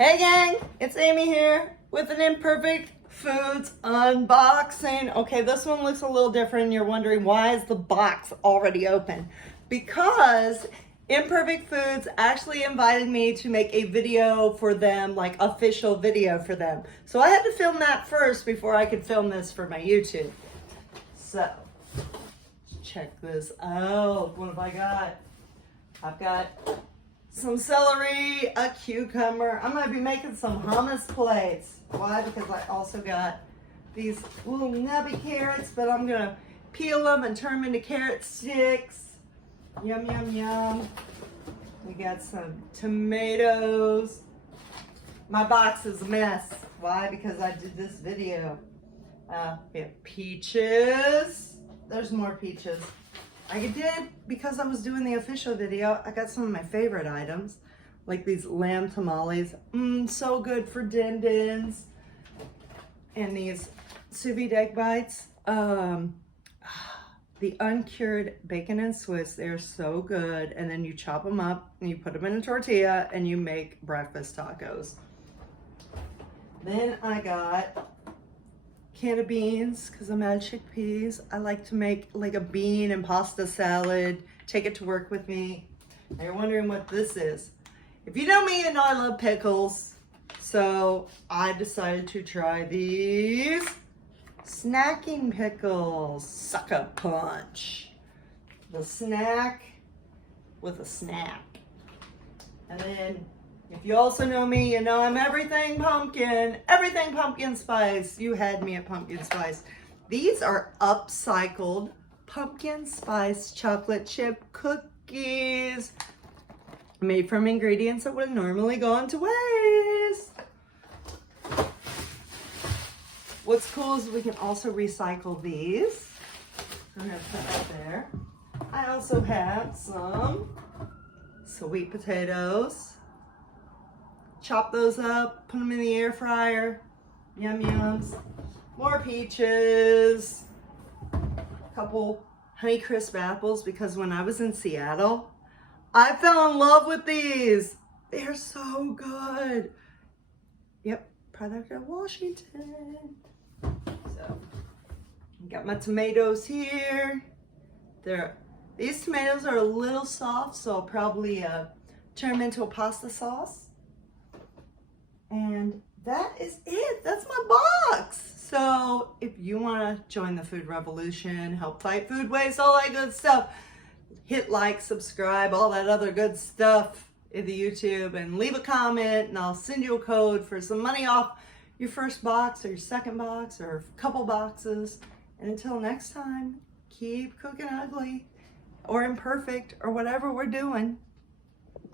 Hey gang, it's Amy here with an Imperfect Foods unboxing. Okay, this one looks a little different. You're wondering why is the box already open? Because Imperfect Foods actually invited me to make a video for them, like official video for them. So I had to film that first before I could film this for my YouTube. So, check this out. What have I got? I've got some celery, a cucumber. I'm gonna be making some hummus plates. Why? Because I also got these little nubby carrots, but I'm gonna peel them and turn them into carrot sticks. Yum, yum, yum. We got some tomatoes. My box is a mess. Why? Because I did this video. We have peaches. There's more peaches. I did, because I was doing the official video, I got some of my favorite items, like these lamb tamales. So good for din-dins. And these sous vide egg bites. The uncured bacon and Swiss, they're so good. And then you chop them up and you put them in a tortilla and you make breakfast tacos. Then I got can of beans, because I'm out of chickpeas. I like to make like a bean and pasta salad, take it to work with me. Now you're wondering what this is. If you know me, you know I love pickles. So I decided to try these snacking pickles. Sucker punch. The snack with a snack. And then if you also know me, you know I'm everything pumpkin spice. You had me at pumpkin spice. These are upcycled pumpkin spice chocolate chip cookies made from ingredients that would normally go into waste. What's cool is we can also recycle these. I'm gonna put that there. I also have some sweet potatoes. Chop those up, put them in the air fryer. Yum yums. More peaches. A couple Honeycrisp apples, because when I was in Seattle, I fell in love with these. They are so good. Yep, product of Washington. So, got my tomatoes here. These tomatoes are a little soft, so I'll probably turn them into a pasta sauce. And that is it. That's my box. So if you want to join the food revolution, help fight food waste, all that good stuff, hit like, subscribe, all that other good stuff in the YouTube, and leave a comment, and I'll send you a code for some money off your first box or your second box or a couple boxes. And until next time, keep cooking ugly or imperfect or whatever we're doing.